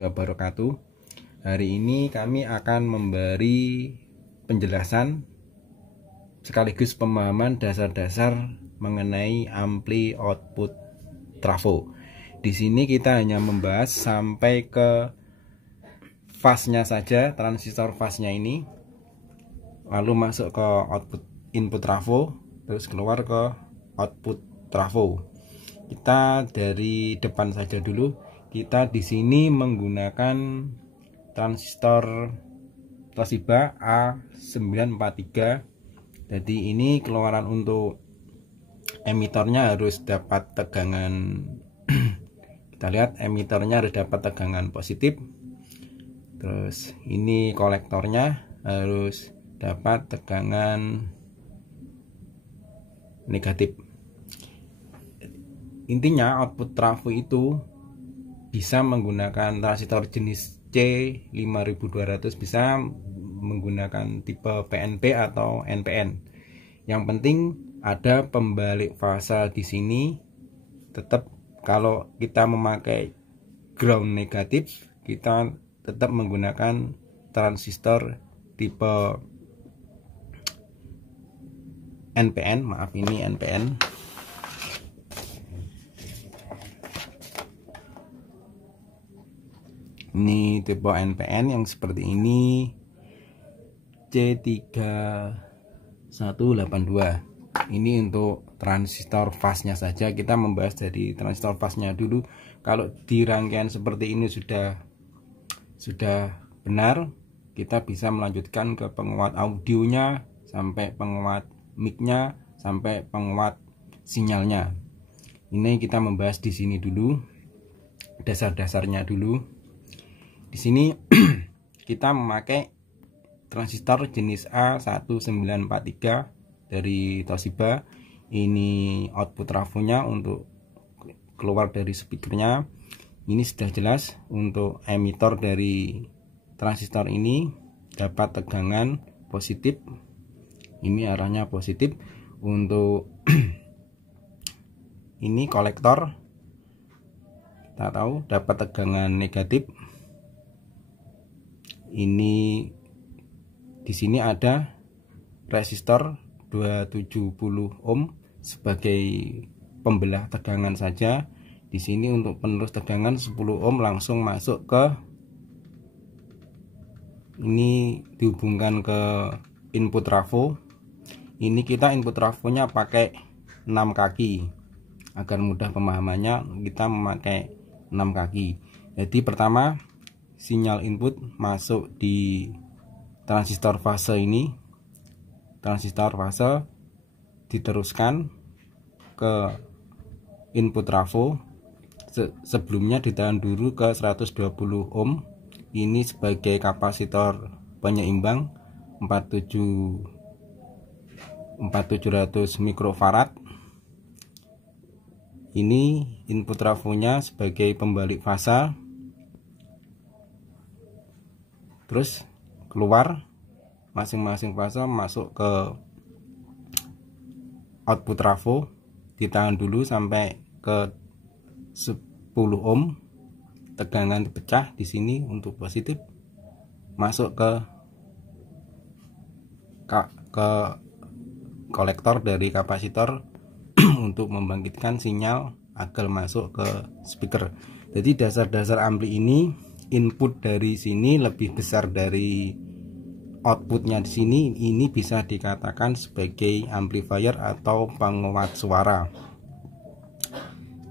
Wabarakatuh. Hari ini kami akan memberi penjelasan sekaligus pemahaman dasar-dasar mengenai ampli output trafo. Di sini kita hanya membahas sampai ke fase-nya saja, transistor fase-nya ini, lalu masuk ke output input trafo, terus keluar ke output trafo. Kita dari depan saja dulu. Kita di sini menggunakan transistor Toshiba A943. Jadi ini keluaran untuk emitornya harus dapat tegangan kita lihat emitornya harus dapat tegangan positif. Terus ini kolektornya harus dapat tegangan negatif. Intinya output trafo itu bisa menggunakan transistor jenis C5200, bisa menggunakan tipe PNP atau NPN. Yang penting ada pembalik fasa di sini. Tetap kalau kita memakai ground negatif, kita tetap menggunakan transistor tipe NPN. Maaf, ini NPN. Ini tipe NPN yang seperti ini, C3182. Ini untuk transistor fase-nya saja. Kita membahas dari transistor fase-nya dulu. Kalau di rangkaian seperti ini sudah benar, kita bisa melanjutkan ke penguat audionya, sampai penguat mic-nya, sampai penguat sinyalnya. Ini kita membahas di sini dulu, dasar-dasarnya dulu. Di sini kita memakai transistor jenis A1943 dari Toshiba. Ini output trafonya untuk keluar dari speakernya. Ini sudah jelas untuk emitor dari transistor ini dapat tegangan positif. Ini arahnya positif. Untuk ini kolektor kita tahu dapat tegangan negatif. Ini di sini ada resistor 270 ohm sebagai pembelah tegangan saja. Di sini untuk penerus tegangan 10 ohm langsung masuk ke ini, dihubungkan ke input trafo. Ini kita input trafonya pakai 6 kaki. Agar mudah pemahamannya, kita memakai 6 kaki. Jadi pertama, sinyal input masuk di transistor fase ini. Transistor fase diteruskan ke input trafo. Sebelumnya ditahan dulu ke 120 ohm. Ini sebagai kapasitor penyeimbang 4700 mikrofarad. Ini input trafonya sebagai pembalik fasa. Terus keluar masing-masing fase masuk ke output trafo, ditahan dulu sampai ke 10 ohm. Tegangan dipecah di sini untuk positif, masuk ke kolektor dari kapasitor untuk membangkitkan sinyal agar masuk ke speaker. Jadi dasar-dasar ampli ini, input dari sini lebih besar dari outputnya di sini. Ini bisa dikatakan sebagai amplifier atau penguat suara.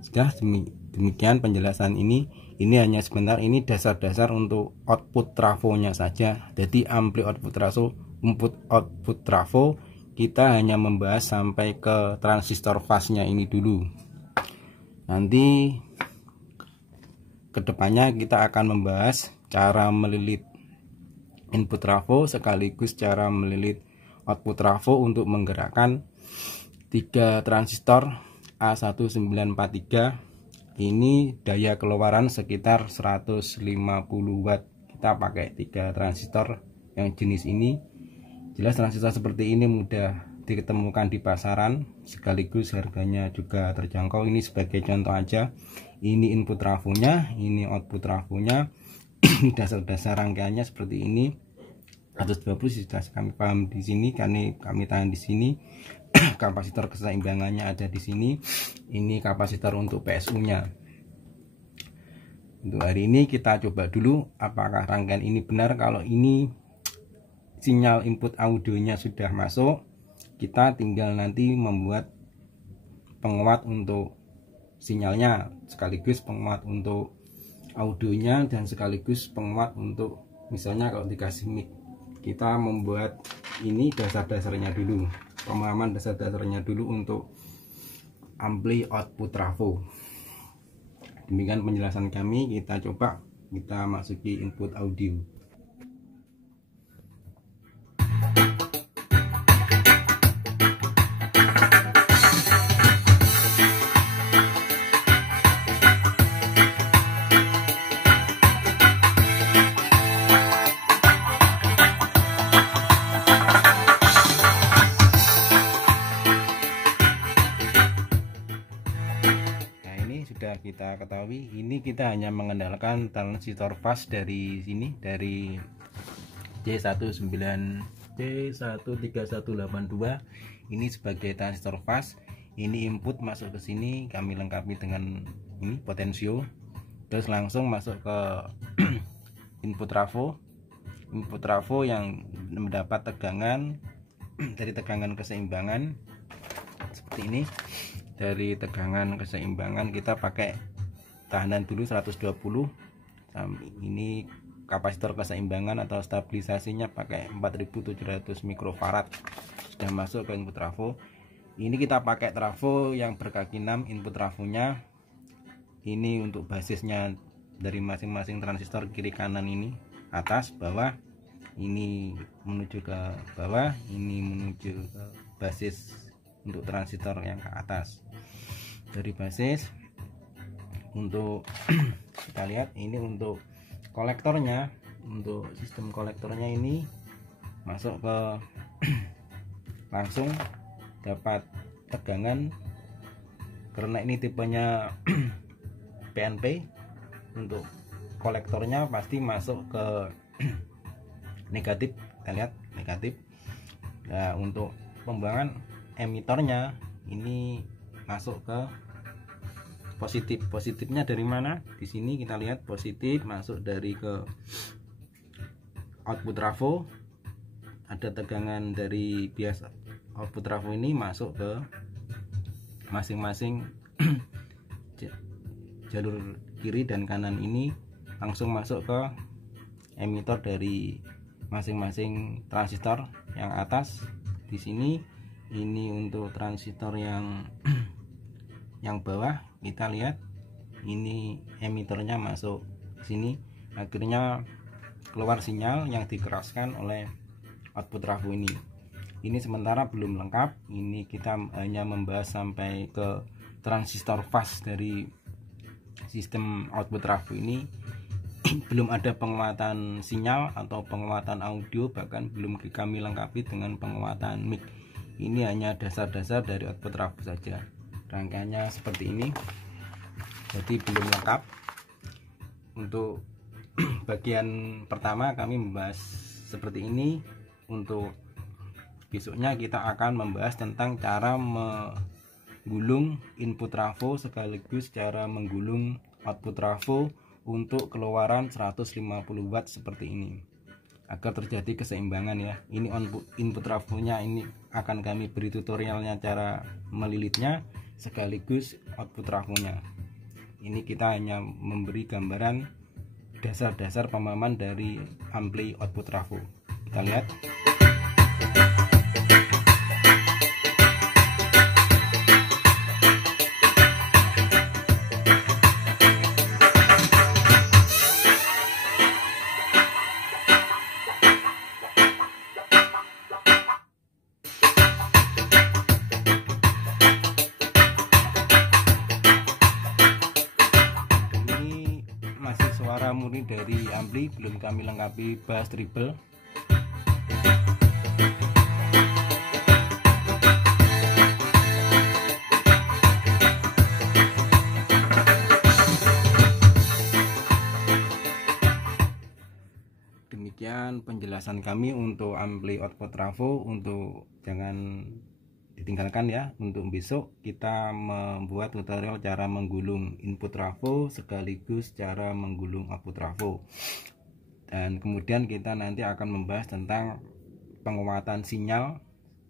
Sudah demikian penjelasan ini. Ini hanya sebentar, ini dasar-dasar untuk output trafonya saja. Jadi ampli output trafo kita hanya membahas sampai ke transistor fase-nya ini dulu. Nanti kedepannya kita akan membahas cara melilit input trafo sekaligus cara melilit output trafo untuk menggerakkan 3 transistor A1943, ini daya keluaran sekitar 150 watt. Kita pakai 3 transistor yang jenis ini. Jelas transistor seperti ini mudah ditemukan di pasaran, sekaligus harganya juga terjangkau. Ini sebagai contoh aja. Ini input trafonya, ini output trafonya. Dasar-dasar rangkaiannya seperti ini. 120 sudah kami paham di sini, kami tahan di sini. Kapasitor keseimbangannya ada di sini. Ini kapasitor untuk PSU-nya. Untuk hari ini kita coba dulu apakah rangkaian ini benar. Kalau ini sinyal input audionya sudah masuk, kita tinggal nanti membuat penguat untuk sinyalnya, sekaligus penguat untuk audionya, dan sekaligus penguat untuk, misalnya kalau dikasih mic, kita membuat ini dasar-dasarnya dulu, pemahaman dasar-dasarnya dulu untuk ampli output trafo. Demikian penjelasan kami. Kita coba kita masuki input audio. Sudah kita ketahui, ini kita hanya mengandalkan transistor fast dari sini, dari C13182 ini sebagai transistor fast. Ini input masuk ke sini, kami lengkapi dengan ini potensio, terus langsung masuk ke input trafo yang mendapat tegangan dari tegangan keseimbangan seperti ini. Dari tegangan keseimbangan kita pakai tahanan dulu 120. Ini kapasitor keseimbangan atau stabilisasinya pakai 4700 mikrofarad. Sudah masuk ke input trafo. Ini kita pakai trafo yang berkaki 6 input trafonya. Ini untuk basisnya dari masing-masing transistor kiri kanan, ini atas bawah, ini menuju ke bawah, ini menuju ke basis untuk transistor yang ke atas. Dari basis untuk kita lihat ini untuk kolektornya, untuk sistem kolektornya ini masuk ke langsung dapat tegangan, karena ini tipenya PNP. Untuk kolektornya pasti masuk ke negatif, kita lihat negatif. Nah, untuk pembuangan emitornya ini masuk ke positif. Positifnya dari mana? Di sini kita lihat positif masuk dari ke output trafo. Ada tegangan dari bias output trafo ini masuk ke masing-masing jalur kiri dan kanan, ini langsung masuk ke emitor dari masing-masing transistor yang atas. Di sini ini untuk transistor yang bawah, kita lihat ini emitornya masuk sini, akhirnya keluar sinyal yang dikeraskan oleh output trafo ini. Ini sementara belum lengkap, ini kita hanya membahas sampai ke transistor fast dari sistem output trafo ini. Belum ada penguatan sinyal atau penguatan audio, bahkan belum kami lengkapi dengan penguatan mic. Ini hanya dasar-dasar dari output trafo saja. Rangkaiannya seperti ini, jadi belum lengkap. Untuk bagian pertama kami membahas seperti ini. Untuk besoknya kita akan membahas tentang cara menggulung input trafo sekaligus cara menggulung output trafo untuk keluaran 150 watt seperti ini, agar terjadi keseimbangan ya. Ini input trafonya, ini akan kami beri tutorialnya cara melilitnya, sekaligus output trafonya. Ini kita hanya memberi gambaran dasar-dasar pemahaman dari ampli output trafo. Kita lihat. murni dari ampli, belum kami lengkapi bass treble. Demikian penjelasan kami untuk ampli output trafo. Untuk jangan ditinggalkan ya, untuk besok kita membuat tutorial cara menggulung input trafo sekaligus cara menggulung output trafo. Dan kemudian kita nanti akan membahas tentang penguatan sinyal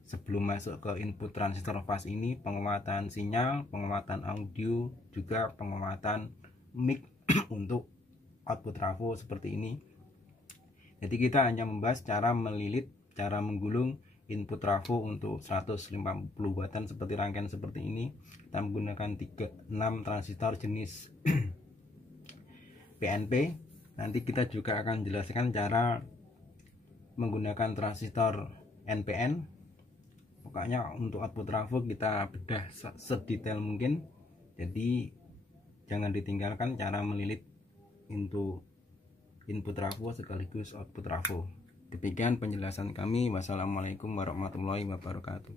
sebelum masuk ke input transistor fast ini, penguatan sinyal, penguatan audio, juga penguatan mic untuk output trafo seperti ini. Jadi kita hanya membahas cara melilit, cara menggulung input trafo untuk 150 wattan seperti rangkaian seperti ini. Kita menggunakan 6 transistor jenis PNP. Nanti kita juga akan jelaskan cara menggunakan transistor NPN. Pokoknya untuk output trafo kita bedah sedetail mungkin. Jadi jangan ditinggalkan cara melilit untuk input trafo sekaligus output trafo. Demikian penjelasan kami. Wassalamualaikum warahmatullahi wabarakatuh.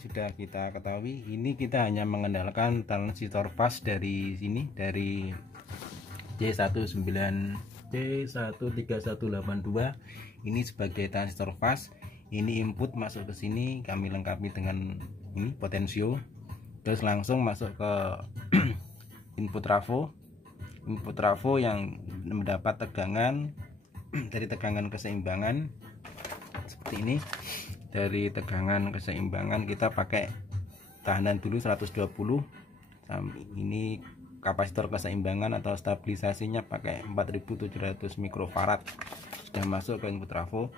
Sudah kita ketahui, ini kita hanya mengandalkan transistor fast dari sini, dari C13182 ini sebagai transistor fast. Ini input masuk ke sini, kami lengkapi dengan ini potensio, terus langsung masuk ke input trafo. Input trafo yang mendapat tegangan dari tegangan keseimbangan seperti ini. Dari tegangan keseimbangan kita pakai tahanan dulu 120. Ini kapasitor keseimbangan atau stabilisasinya pakai 4700 mikrofarad. Sudah masuk ke input trafo.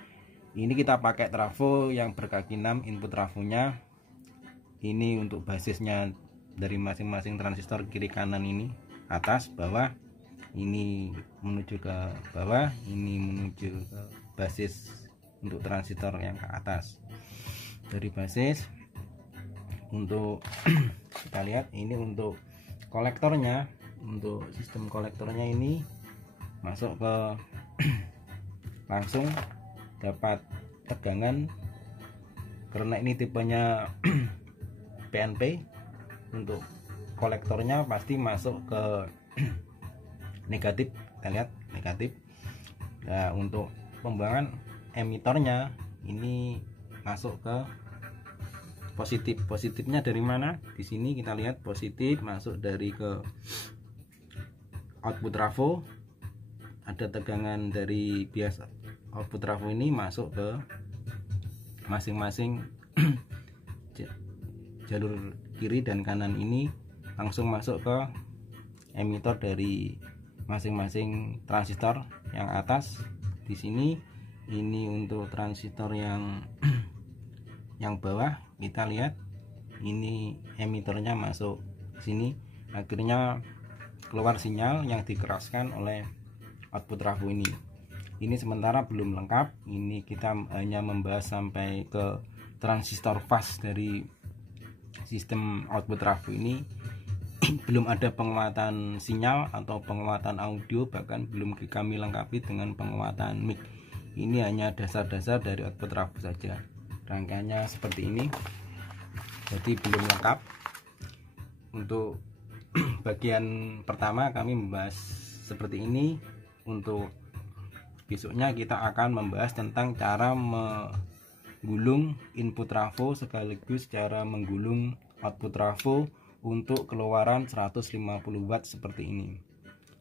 Ini kita pakai trafo yang berkaki 6 input trafonya. Ini untuk basisnya dari masing-masing transistor kiri kanan ini, atas bawah. Ini menuju ke bawah, ini menuju ke basis untuk transistor yang ke atas. Dari basis untuk kita lihat ini untuk kolektornya, untuk sistem kolektornya ini masuk ke langsung dapat tegangan karena ini tipenya PNP. Untuk kolektornya pasti masuk ke negatif, kita lihat negatif. Nah, untuk pembuangan emitornya ini masuk ke positif. Positifnya dari mana? Di sini kita lihat positif masuk dari ke output trafo. Ada tegangan dari bias output trafo ini masuk ke masing-masing jalur kiri dan kanan ini, langsung masuk ke emitor dari masing-masing transistor yang atas. Di sini ini untuk transistor yang bawah, kita lihat ini emitornya masuk sini, akhirnya keluar sinyal yang dikeraskan oleh output trafo ini. Ini sementara belum lengkap, ini kita hanya membahas sampai ke transistor fast dari sistem output trafo ini. Belum ada penguatan sinyal atau penguatan audio, bahkan belum kami lengkapi dengan penguatan mic. Ini hanya dasar-dasar dari output trafo saja. Rangkaiannya seperti ini, jadi belum lengkap. Untuk bagian pertama kami membahas seperti ini. Untuk besoknya kita akan membahas tentang cara menggulung input trafo sekaligus cara menggulung output trafo untuk keluaran 150 watt seperti ini,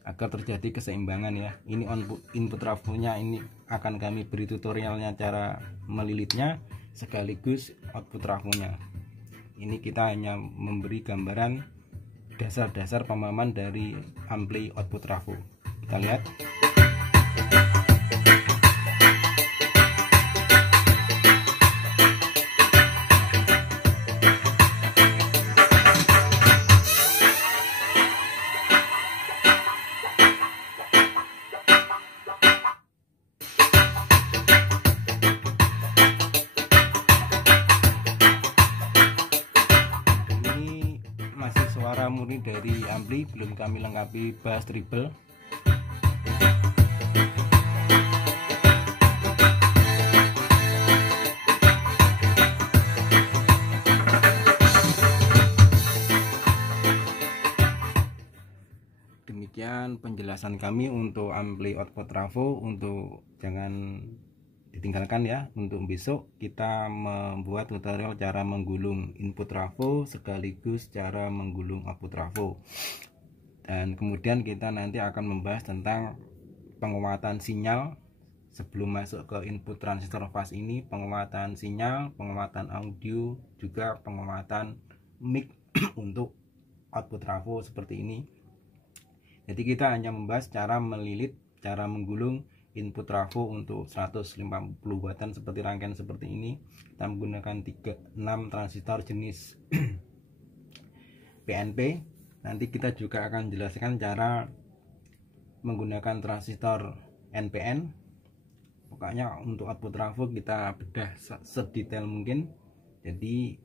agar terjadi keseimbangan ya. Ini input trafonya, ini akan kami beri tutorialnya cara melilitnya sekaligus output trafonya. Ini kita hanya memberi gambaran dasar-dasar pemahaman dari ampli output trafo. Kita lihat. dari ampli, belum kami lengkapi bass treble. Demikian penjelasan kami untuk ampli output trafo. Untuk jangan ditinggalkan ya, untuk besok kita membuat tutorial cara menggulung input trafo sekaligus cara menggulung output trafo, dan kemudian kita nanti akan membahas tentang penguatan sinyal sebelum masuk ke input transistor fast ini, penguatan sinyal, penguatan audio, juga penguatan mic untuk output trafo seperti ini. Jadi kita hanya membahas cara melilit, cara menggulung input trafo untuk 150 wattan seperti rangkaian seperti ini. Kita menggunakan 6 transistor jenis PNP. Nanti kita juga akan jelaskan cara menggunakan transistor NPN. Pokoknya untuk output trafo kita bedah sedetail mungkin. Jadi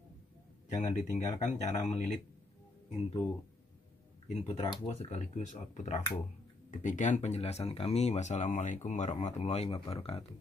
jangan ditinggalkan cara melilit untuk input trafo sekaligus output trafo. Demikian penjelasan kami. Wassalamualaikum warahmatullahi wabarakatuh.